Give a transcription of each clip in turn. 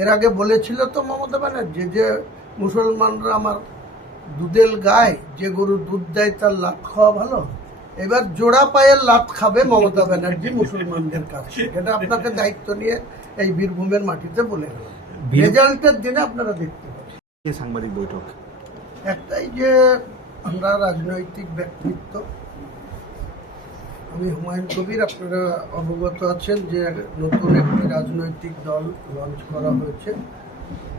এর আগে বলেছিল তো মমতা ব্যানার্জি যে মুসলমানরা আমার দুধেল গায়, যে গরু দুধ দেয় তার লাত খাওয়া ভালো। এবার জোড়া পায়ের লাত খাবে মমতা ব্যানার্জি মুসলমানদের কাছে। এটা আপনাকে দায়িত্ব নিয়ে এই বীরভূমের মাটিতে বলে গেল। রেজাল্টের দিনে আপনারা দেখতে পাবেন। সাংবাদিক বৈঠক একটাই যে আমরা রাজনৈতিক ব্যক্তিত্ব, আমি হুমায়ুন কবির, আপনারা অবগত আছেন যে নতুন একটি রাজনৈতিক দল লঞ্চ করা হয়েছে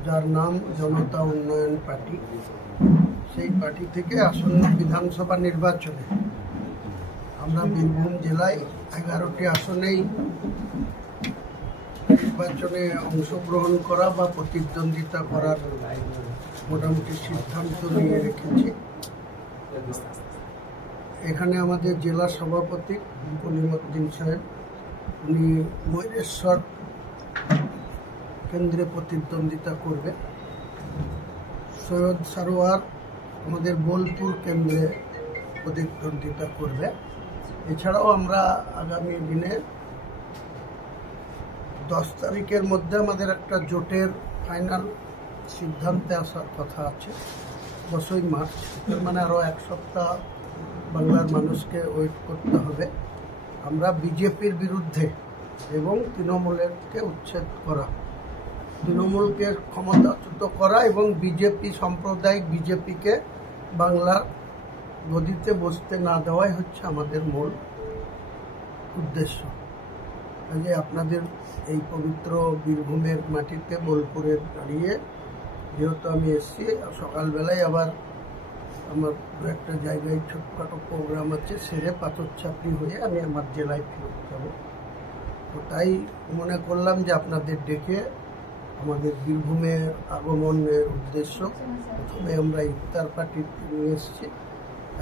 যার নাম জনতা উন্নয়ন পার্টি। সেই পার্টি থেকে আসন্ন বিধানসভা নির্বাচনে আমরা বীরভূম জেলায় 11টি আসনেই নির্বাচনে অংশগ্রহণ করা বা প্রতিদ্বন্দ্বিতা করার মোটামুটি সিদ্ধান্ত নিয়ে রেখেছি। এখানে আমাদের জেলা সভাপতি কলিমুদ্দিন সাহেব, উনি ময়ূরেশ্বর কেন্দ্রে প্রতিদ্বন্দ্বিতা করবে। সৈয়দ সারোয়ার আমাদের বোলপুর কেন্দ্রে প্রতিদ্বন্দ্বিতা করবে। এছাড়াও আমরা আগামী দিনে 10 তারিখের মধ্যে আমাদের একটা জোটের ফাইনাল সিদ্ধান্তে আসার কথা আছে, 10ই মার্চ। এর মানে আরও 1 সপ্তাহ বাংলার মানুষকে ওয়েট করতে হবে। আমরা বিজেপির বিরুদ্ধে এবং তৃণমূলকে উচ্ছেদ করা, তৃণমূলকে ক্ষমতাচ্যুত করা এবং বিজেপি সাম্প্রদায়িক বিজেপিকে বাংলার গদিতে বসতে না দেওয়াই হচ্ছে আমাদের মূল উদ্দেশ্য। কাজে আপনাদের এই পবিত্র বীরভূমের মাটিতে বোলপুরে দাঁড়িয়ে যেহেতু আমি এসছি, সকালবেলায় আবার আমার একটা জায়গায় ছোটখাটো প্রোগ্রাম আছে, সেরে পাথর চাপড়ি হয়ে আমি আমার জেলায় ফেরত যাব। তো তাই মনে করলাম যে আপনাদের ডেকে আমাদের বীরভূমের আগমনের উদ্দেশ্য, প্রথমে আমরা ইফতার পার্টি নিয়ে এসেছি।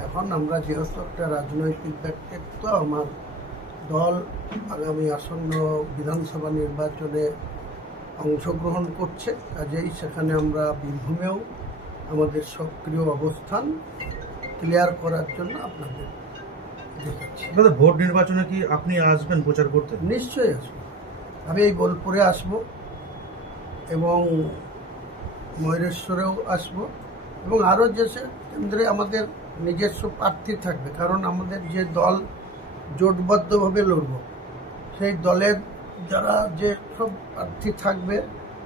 এখন আমরা যেহেতু একটা রাজনৈতিক ব্যক্তিত্ব, আমার দল আগামী আসন্ন বিধানসভা নির্বাচনে অংশগ্রহণ করছে, কাজেই সেখানে আমরা বীরভূমেও আমাদের সক্রিয় অবস্থান ক্লিয়ার করার জন্য আপনাদের দেখাচ্ছি। ভোট নির্বাচনে কি আপনি আসবেন প্রচার করতে? নিশ্চয়ই আসবো। আমি এই বোলপুরে আসব এবং ময়ূরেশ্বরেও আসব এবং আরও যে কেন্দ্রে আমাদের নিজস্ব প্রার্থী থাকবে, কারণ আমাদের যে দল জোটবদ্ধভাবে লড়ব, সেই দলের যারা যে সব প্রার্থী থাকবে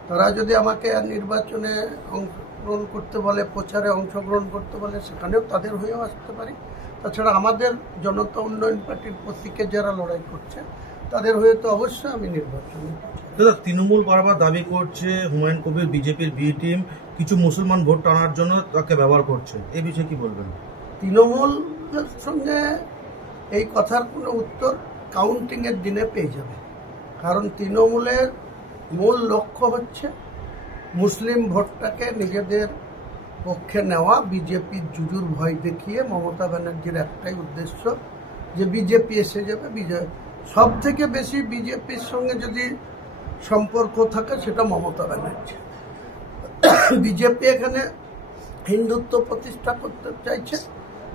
তারা যদি আমাকে নির্বাচনে অংশগ্রহণ করতে বলে, প্রচারে অংশগ্রহণ করতে বলে, সেখানেও তাদের হয়েও আসতে পারি। তাছাড়া আমাদের জনতা উন্নয়ন পার্টির প্রতীকে যারা লড়াই করছে তাদের হয়ে তো অবশ্যই আমি নির্বাচনে। দাদা, তৃণমূল বারবার দাবি করছে হুমায়ুন কবির বিজেপির বি টিম কিছু মুসলমান ভোট টানার জন্য তাকে ব্যবহার করছে, এই বিষয়ে কি বলবেন? তৃণমূলের সঙ্গে এই কথার কোনো উত্তর কাউন্টিংয়ের দিনে পেয়ে যাবে, কারণ তৃণমূলের মূল লক্ষ্য হচ্ছে মুসলিম ভোটটাকে নিজেদের পক্ষে নেওয়া, বিজেপির জুজুর ভয় দেখিয়ে। মমতা ব্যানার্জির একটাই উদ্দেশ্য যে বিজেপি এসে যাবে। সব থেকে বেশি বিজেপির সঙ্গে যদি সম্পর্ক থাকে সেটা মমতা ব্যানার্জি। বিজেপি এখানে হিন্দুত্ব প্রতিষ্ঠা করতে চাইছে।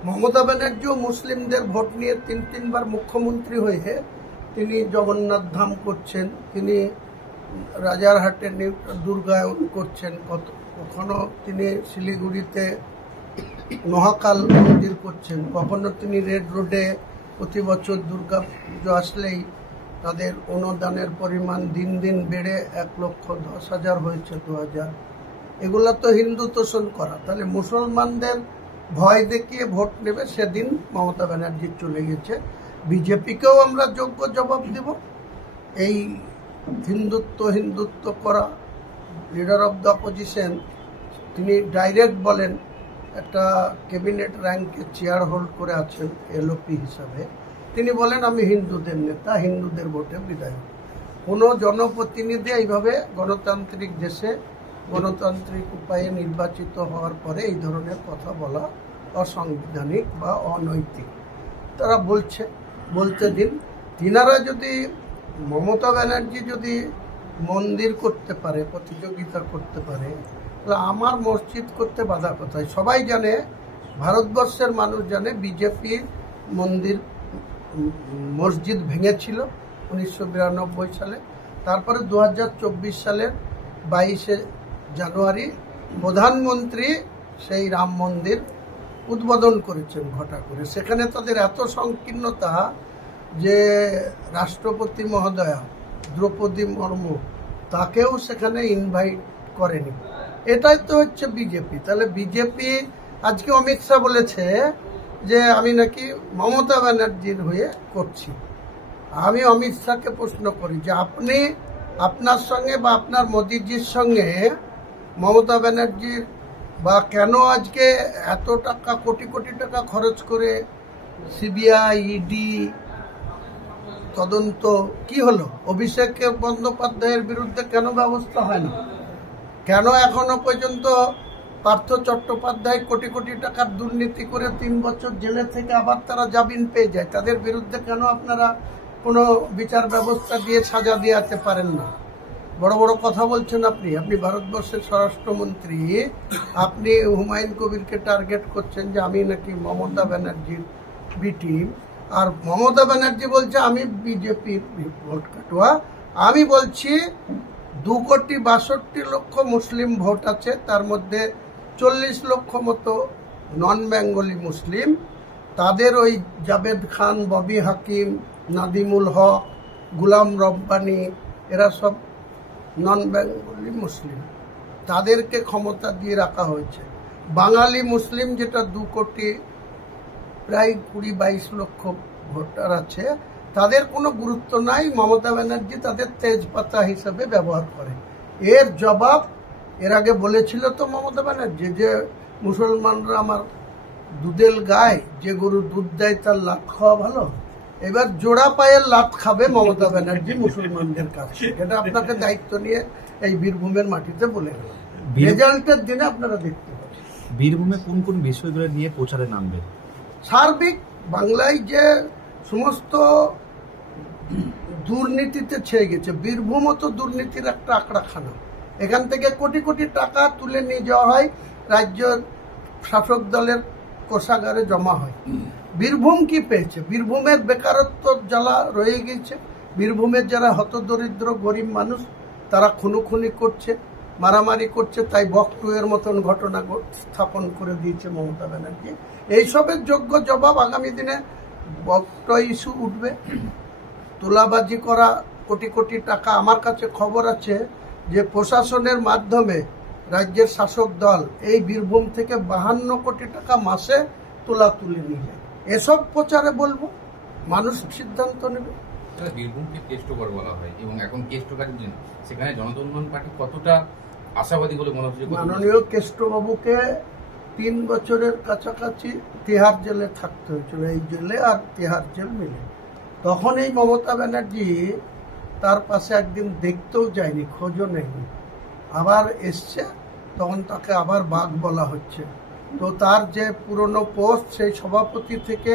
মমতা ব্যানার্জিও মুসলিমদের ভোট নিয়ে 3বার মুখ্যমন্ত্রী হয়ে তিনি জগন্নাথ ধাম করছেন, তিনি রাজারহাটে দুর্গায়ন করছেন, কখনো তিনি শিলিগুড়িতে মহাকাল মন্দির করছেন, কখনো তিনি রেড রোডে প্রতি বছর দুর্গা পুজো আসলেই তাদের অনুদানের পরিমাণ দিন দিন বেড়ে 1,10,000 হয়েছে 2000। এগুলো তো হিন্দু তোষণ করা। তাহলে মুসলমানদের ভয় দেখিয়ে ভোট নেবে, সেদিন মমতা ব্যানার্জি চলে গেছে। বিজেপিকেও আমরা যোগ্য জবাব দেব। এই হিন্দুত্ব করা লিডার অফ দ্য অপোজিশন, তিনি ডাইরেক্ট বলেন, একটা ক্যাবিনেট র্যাঙ্কে চেয়ার হোল্ড করে আছেন এলওপি হিসাবে, তিনি বলেন আমি হিন্দুদের নেতা, হিন্দুদের ভোটে বিধায়ক। কোনো জনপ্রতিনিধি এইভাবে গণতান্ত্রিক দেশে গণতান্ত্রিক উপায়ে নির্বাচিত হওয়ার পরে এই ধরনের কথা বলা অসাংবিধানিক বা অনৈতিক। তারা বলতে দিন। তিনারা যদি, মমতা ব্যানার্জি যদি মন্দির করতে পারে, প্রতিযোগিতা করতে পারে, তাহলে আমার মসজিদ করতে বাধা কোথায়? সবাই জানে, ভারতবর্ষের মানুষ জানে, বিজেপি মসজিদ ভেঙেছিল 1992 সালে। তারপরে 2024 সালের 22শে জানুয়ারি প্রধানমন্ত্রী সেই রাম মন্দির উদ্বোধন করেছেন ঘটা করে। সেখানে তাদের এত সংকীর্ণতা যে রাষ্ট্রপতি মহোদয়া দ্রৌপদী মুর্মু তাকেও সেখানে ইনভাইট করেনি। এটাই তো হচ্ছে বিজেপি। তাহলে বিজেপি আজকে অমিত শাহ বলেছে যে আমি নাকি মমতা ব্যানার্জির হয়ে করছি। আমি অমিত শাহকে প্রশ্ন করি যে আপনি আপনার সঙ্গে বা আপনার মোদিজির সঙ্গে মমতা ব্যানার্জির বা কেন আজকে এত টাকা কোটি কোটি টাকা খরচ করে সিবিআই ইডি তদন্ত কি হলো? অভিষেক বন্দ্যোপাধ্যায়ের বিরুদ্ধে কেন ব্যবস্থা হয় না? কেন এখনো পর্যন্ত পার্থ চট্টোপাধ্যায় কোটি কোটি টাকার দুর্নীতি করে 3 বছর জেলে থেকে আবার তারা জামিন পেয়ে যায়? তাদের বিরুদ্ধে কেন আপনারা কোনো বিচার ব্যবস্থা দিয়ে সাজা দিতে পারেন না? বড় বড় কথা বলছেন আপনি। আপনি ভারতবর্ষের স্বরাষ্ট্রমন্ত্রী, আপনি হুমায়ুন কবিরকে টার্গেট করছেন যে আমি নাকি মমতা ব্যানার্জির বি টিম, আর মমতা ব্যানার্জি বলছে আমি বিজেপির ভোট কাটুয়া। আমি বলছি 2,62,00,000 মুসলিম ভোট আছে, তার মধ্যে 40 লক্ষ মতো নন বেঙ্গলি মুসলিম। তাদের ওই জাভেদ খান, ববি হাকিম, নাদিমুল হক, গুলাম রব্বানি, এরা সব নন বেঙ্গলি মুসলিম। তাদেরকে ক্ষমতা দিয়ে রাখা হয়েছে। বাঙালি মুসলিম যেটা 2 কোটি প্রায় 20-22 লক্ষ ভোটার আছে, তাদের কোনো গুরুত্ব নাই। মমতা ব্যানার্জি তাদের তেজপাতা হিসেবে ব্যবহার করে। এর জবাব এর আগে বলেছিল তো মমতা ব্যানার্জি যে মুসলমানরা আমার দুধেল গায়, যে গরু দুধ দেয় তার লাত খাওয়া ভালো। এবার জোড়া পায়ের লাত খাবে মমতা ব্যানার্জি মুসলমানদের কাছে। এটা আপনাকে দায়িত্ব নিয়ে এই বীরভূমের মাটিতে বলে গেলাম। রেজাল্টের দিনে আপনারা দেখতে পাবেন। বীরভূমে কোন কোন বিষয়গুলো নিয়ে প্রচারে নামবে? সার্বিক বাংলায় যে সমস্ত দুর্নীতিতে ছেয়ে গেছে, বীরভূমও তো দুর্নীতির একটা আঁকড়াখানা। এখান থেকে কোটি কোটি টাকা তুলে নিয়ে যাওয়া হয়, রাজ্যের শাসক দলের কোষাগারে জমা হয়। বীরভূম কি পেয়েছে? বীরভূমের বেকারত্ব জ্বালা রয়ে গেছে। বীরভূমের যারা হতদরিদ্র গরিব মানুষ তারা খুনোখুনি করছে, মারামারি করছে, তাই বকটু এর মতন ঘটনা স্থাপন করে দিয়েছে মমতা ব্যানার্জি। এইসবের যোগ্য জবাব আগামী দিনে বকট ইস্যু উঠবে। তোলাবাজি করা কোটি কোটি টাকা, আমার কাছে খবর আছে যে প্রশাসনের মাধ্যমে রাজ্যের শাসক দল এই বীরভূম থেকে 52 কোটি টাকা মাসে তুলে নিয়ে যায়। এসব প্রচারে বলবো, মানুষ সিদ্ধান্ত নেবে। বীরভূমকে কেষ্টগড় বলা হয় এবং এখন কেষ্টগড় সেখানে জনতা উন্নয়ন পার্টি কতটা আশাবাদী বলে মনে হচ্ছে? মাননীয় কেষ্টবাবুকে 3 বছরের কাছাকাছি তিহার জেলে থাকতে হয়েছিল, এই জেলে আর তিহার জেল মিলে। তখন এই মমতা ব্যানার্জি তার পাশে একদিন দেখতেও যায়নি, খোঁজও নেয়নি। আবার এসছে, তখন তাকে আবার বাঘ বলা হচ্ছে। তো তার যে পুরনো পোস্ট, সেই সভাপতি থেকে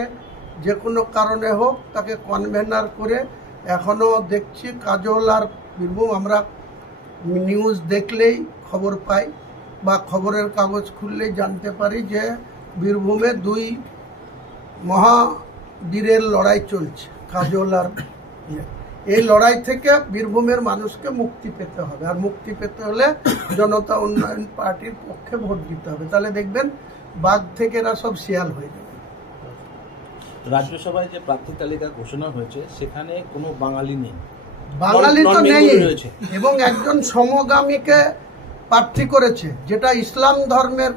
যে কোনো কারণে হোক তাকে কনভেনার করে এখনও দেখছি কাজল আর বীরভূম, আমরা নিউজ দেখলেই খবর পাই বা খবরের কাগজ খুললেই জানতে পারি যে বীরভূমে 2 মহাবীরের লড়াই চলছে, কাজল আর এই লড়াই থেকে বীরভূমের মানুষকে মুক্তি পেতে হবে। আর মুক্তি পেতে হলে জনতা উন্নয়ন পার্টির পক্ষে ভোট দিতে হবে। তাহলে দেখবেন বাঘ থেকে এরা সব শিয়াল হয়ে যাবে। রাজ্যসভায় যে প্রার্থী তালিকা ঘোষণা হয়েছে সেখানে কোনো বাঙালি নেই, বাঙালি তো নেই, এবং একজন সমগামীকে প্রার্থী করেছে, যেটা ইসলাম ধর্মের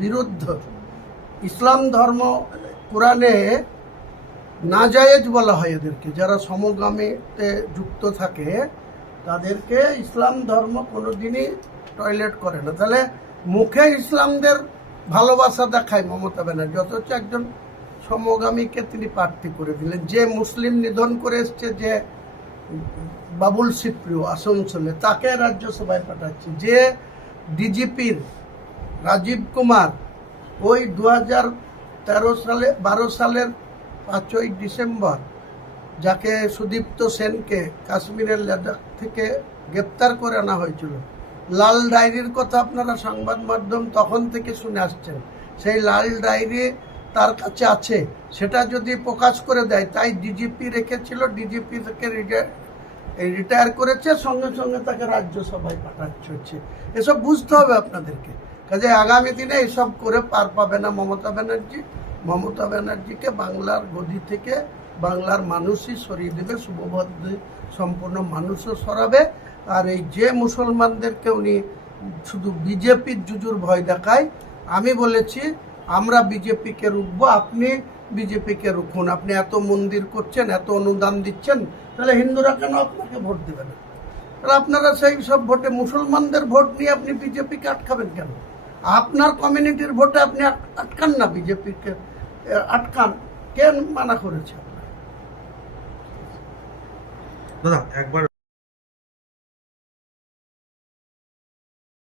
বিরুদ্ধে। ইসলাম ধর্ম কোরআনে নাজায়েজ বলা হয় এদেরকে, যারা সমগামীতে যুক্ত থাকে তাদেরকে ইসলাম ধর্ম কোনোদিনই টয়লেট করে না। তাহলে মুখে ইসলামদের ভালোবাসা দেখায় মমতা ব্যানার্জি, অথচ একজন সমগামীকে তিনি প্রার্থী করে দিলেন। যে মুসলিম নিধন করে এসছে, যে বাবুল সিপ্রিয় আসানসোলে, তাকে রাজ্যসভায় পাঠাচ্ছে। যে ডিজিপির রাজীব কুমার ওই 2012 সালের 5ই ডিসেম্বর যাকে সুদীপ্ত সেনকে কাশ্মীরের লাদাখ থেকে গ্রেপ্তার করে আনা হয়েছিল, লাল ডায়েরির কথা আপনারা সংবাদ মাধ্যম তখন থেকে শুনে আসছেন। সেই লাল ডায়েরি তার কাছে আছে, সেটা যদি প্রকাশ করে দেয়, তাই ডিজিপি রেখেছিল, ডিজিপি থেকে এই রিটায়ার করেছে, সঙ্গে সঙ্গে তাকে রাজ্যসভায় পাঠাচ্ছে হচ্ছে। এসব বুঝতে হবে আপনাদেরকে। কাজে আগামী দিনে এসব করে পার পাবে না মমতা ব্যানার্জি। মমতা ব্যানার্জিকে বাংলার গদি থেকে বাংলার মানুষই সরিয়ে দেবে, শুভবুদ্ধি সম্পূর্ণ মানুষও সরাবে। আর এই যে মুসলমানদেরকে উনি শুধু বিজেপির জুজুর ভয় দেখায়, আমি বলেছি আমরা বিজেপিকে রুখবো, আপনি বিজেপিকে রুখুন। আপনি এত মন্দির করছেন, এত অনুদান দিচ্ছেন, তাহলে হিন্দুরা কেন আপনাকে ভোট দেবে না? তাহলে আপনারা সেই সব ভোটে মুসলমানদের ভোট নিয়ে আপনি বিজেপিকে আটকাবেন কেন? আপনার কমিউনিটির ভোটে আপনি আটকান না বিজেপিকে, আটকান। কে মানা করেছে? দাদা একবার